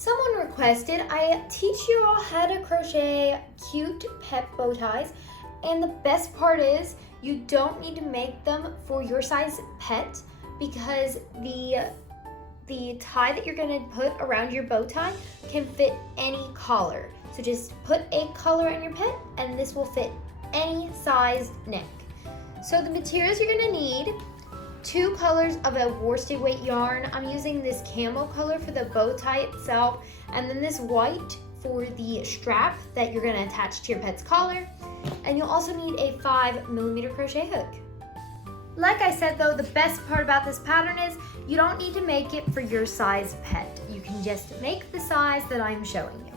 Someone requested I teach you all how to crochet cute pet bow ties, and the best part is you don't need to make them for your size pet because the tie that you're going to put around your bow tie can fit any collar. So just put a collar on your pet and this will fit any size neck. So the materials you're going to need: 2 colors of a worsted weight yarn. I'm using this camel color for the bow tie itself, and then this white for the strap that you're gonna attach to your pet's collar. And you'll also need a 5mm crochet hook. Like I said though, the best part about this pattern is you don't need to make it for your size pet. You can just make the size that I'm showing you.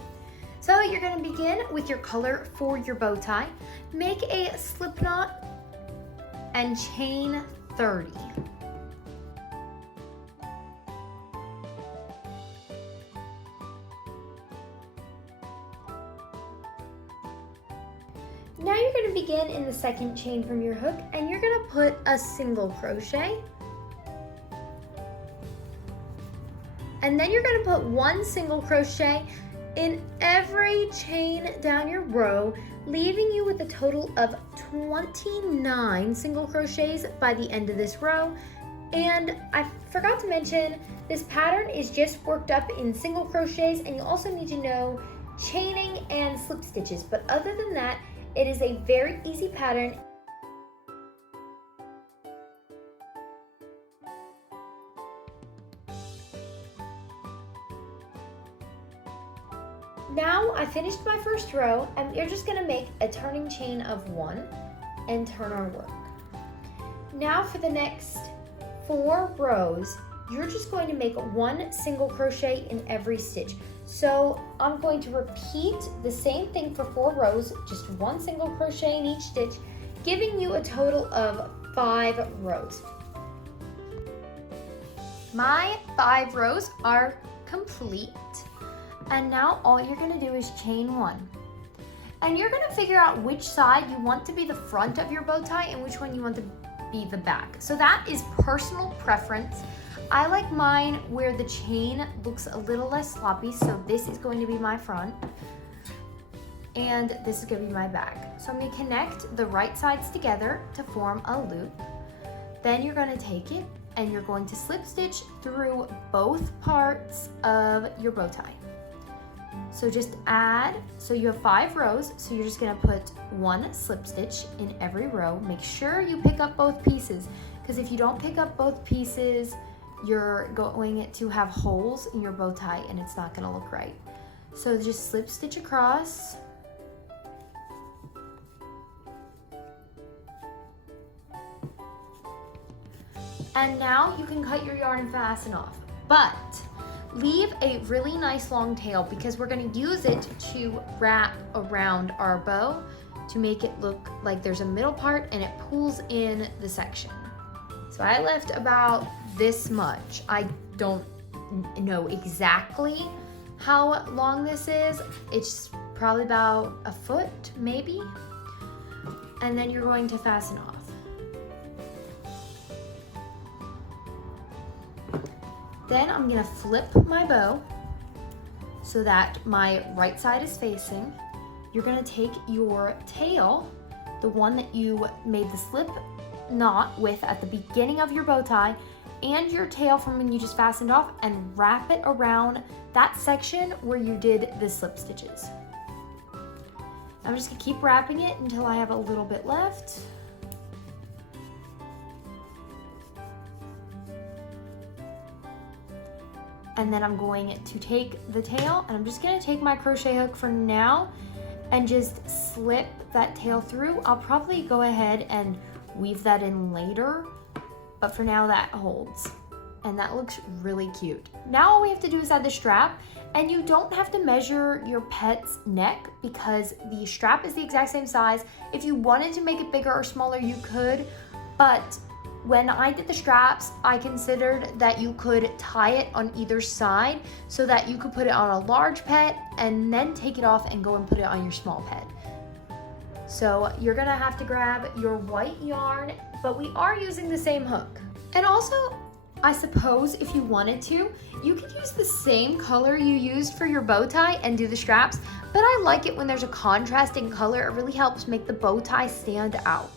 So you're gonna begin with your color for your bow tie. Make a slip knot and chain 30. Now you're going to begin in the second chain from your hook and you're going to put a single crochet. And then you're going to put 1 single crochet in every chain down your row, leaving you with a total of 29 single crochets by the end of this row. And I forgot to mention, this pattern is just worked up in single crochets, and you also need to know chaining and slip stitches. But other than that, it is a very easy pattern. Now I finished my first row, and we're just gonna make a turning chain of 1 and turn our work. Now for the next 4 rows, you're just going to make 1 single crochet in every stitch. So I'm going to repeat the same thing for 4 rows, just 1 single crochet in each stitch, giving you a total of 5 rows. My 5 rows are complete. And now all you're gonna do is chain 1. And you're gonna figure out which side you want to be the front of your bow tie and which one you want to be the back. So that is personal preference. I like mine where the chain looks a little less sloppy, so this is going to be my front. And this is gonna be my back. So I'm gonna connect the right sides together to form a loop. Then you're gonna take it and you're going to slip stitch through both parts of your bow tie. So just add, so you have 5 rows, so you're just gonna put 1 slip stitch in every row. Make sure you pick up both pieces, because if you don't pick up both pieces, you're going to have holes in your bow tie and it's not gonna look right. So just slip stitch across. And now you can cut your yarn and fasten off. But leave a really nice long tail because we're gonna use it to wrap around our bow to make it look like there's a middle part and it pulls in the section. So I left about this much. I don't know exactly how long this is. It's probably about a foot, maybe. And then you're going to fasten off. Then I'm gonna flip my bow so that my right side is facing. You're gonna take your tail, the one that you made the slip knot with at the beginning of your bow tie, and your tail from when you just fastened off, and wrap it around that section where you did the slip stitches. I'm just gonna keep wrapping it until I have a little bit left. And then I'm going to take the tail, and I'm just gonna take my crochet hook for now and just slip that tail through. I'll probably go ahead and weave that in later, but for now that holds. And that looks really cute. Now all we have to do is add the strap, and you don't have to measure your pet's neck because the strap is the exact same size. If you wanted to make it bigger or smaller, you could, but when I did the straps, I considered that you could tie it on either side so that you could put it on a large pet and then take it off and go and put it on your small pet. So you're gonna have to grab your white yarn, but we are using the same hook. And also, I suppose if you wanted to, you could use the same color you used for your bow tie and do the straps, but I like it when there's a contrasting color. It really helps make the bow tie stand out.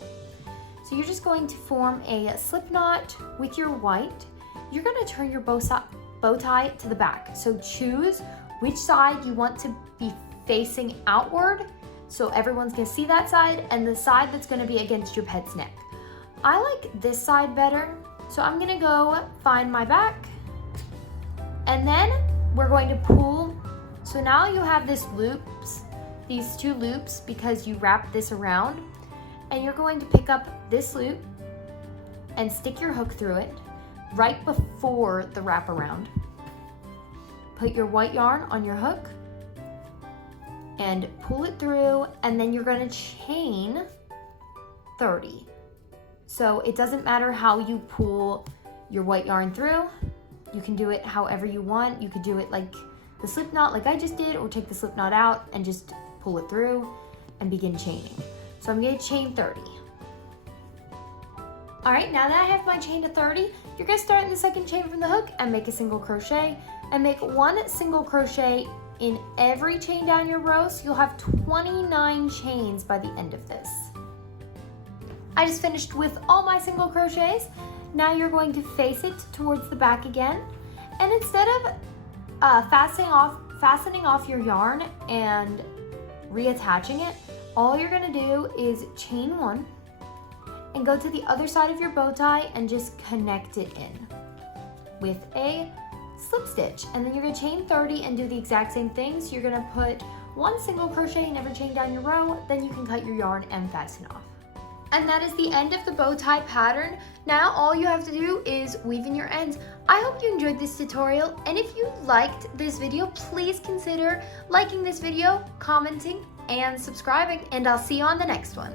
So you're just going to form a slip knot with your white. You're gonna turn your bow tie to the back. So choose which side you want to be facing outward, so everyone's gonna see that side, and the side that's gonna be against your pet's neck. I like this side better, so I'm gonna go find my back, and then we're going to pull. So now you have these two loops because you wrap this around, and you're going to pick up this loop and stick your hook through it right before the wraparound. Put your white yarn on your hook and pull it through, and then you're gonna chain 30. So it doesn't matter how you pull your white yarn through. You can do it however you want. You could do it like the slip knot like I just did, or take the slip knot out and just pull it through and begin chaining. So I'm gonna chain 30. All right, now that I have my chain to 30, you're gonna start in the second chain from the hook and make a single crochet, and make 1 single crochet in every chain down your row, so you'll have 29 chains by the end of this. I just finished with all my single crochets. Now you're going to face it towards the back again, and instead of fastening off your yarn and reattaching it, all you're gonna do is chain 1 and go to the other side of your bow tie and just connect it in with a slip stitch. And then you're gonna chain 30 and do the exact same thing. So you're gonna put 1 single crochet in every chain down your row, then you can cut your yarn and fasten off. And that is the end of the bow tie pattern. Now all you have to do is weave in your ends. I hope you enjoyed this tutorial, and if you liked this video, please consider liking this video, commenting, and subscribing, and I'll see you on the next one.